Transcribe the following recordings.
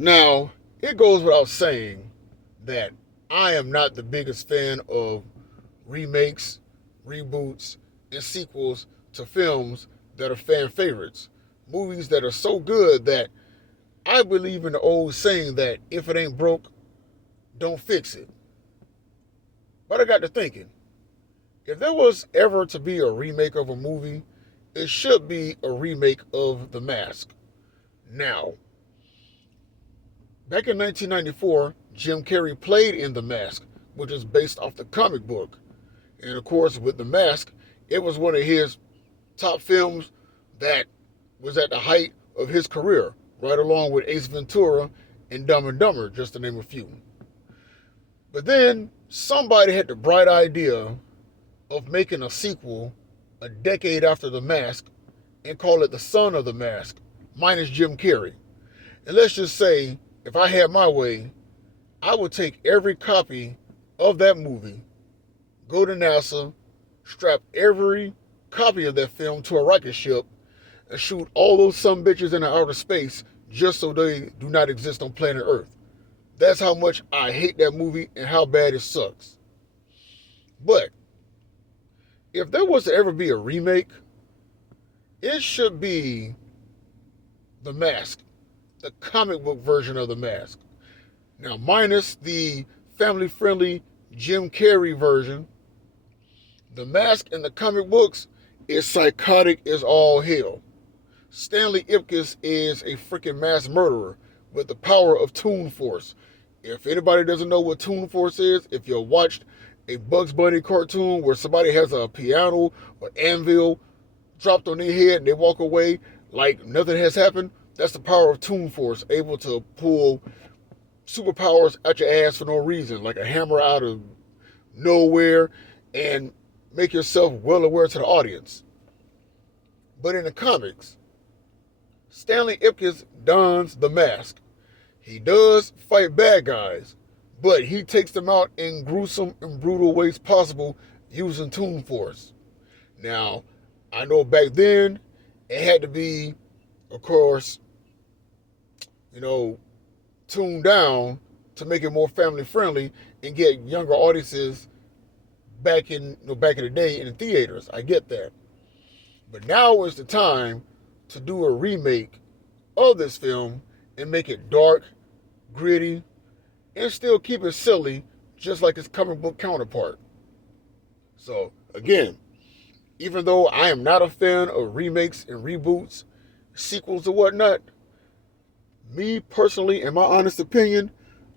Now, it goes without saying that I am not the biggest fan of remakes, reboots, and sequels to films that are fan favorites. Movies that are so good that I believe in the old saying that if it ain't broke, don't fix it. But I got to thinking, if there was ever to be a remake of a movie, it should be a remake of The Mask. Now, back in 1994, Jim Carrey played in The Mask, which is based off the comic book. And of course, with The Mask, it was one of his top films that was at the height of his career, right along with Ace Ventura and Dumb and Dumber, just to name a few. But then somebody had the bright idea of making a sequel a decade after The Mask and call it The Son of the Mask, minus Jim Carrey. And let's just say, if I had my way, I would take every copy of that movie, go to NASA, strap every copy of that film to a rocket ship, and shoot all those some bitches into outer space just so they do not exist on planet Earth. That's how much I hate that movie and how bad it sucks. But if there was to ever be a remake, it should be The Mask, the comic book version of The Mask. Now, minus the family friendly Jim Carrey version, The Mask in the comic books is psychotic as all hell. Stanley Ipkiss is a freaking mass murderer with the power of Toon Force. If anybody doesn't know what Toon Force is, if you watched a Bugs Bunny cartoon where somebody has a piano or anvil dropped on their head and they walk away like nothing has happened, that's the power of Toon Force, able to pull superpowers out your ass for no reason, like a hammer out of nowhere, and make yourself well aware to the audience. But in the comics, Stanley Ipkiss dons the mask. He does fight bad guys, but he takes them out in gruesome and brutal ways possible using Toon Force. Now, I know back then it had to be, of course, you know, tuned down to make it more family friendly and get younger audiences back in the day in the theaters. I get that. But now is the time to do a remake of this film and make it dark, gritty, and still keep it silly, just like its comic book counterpart. So, again, even though I am not a fan of remakes and reboots, sequels and whatnot, me personally, in my honest opinion,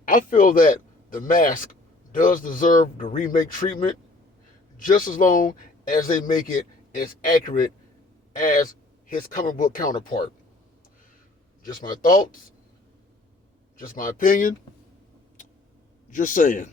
I feel that The Mask does deserve the remake treatment just as long as they make it as accurate as his comic book counterpart. Just my thoughts, just my opinion, just saying.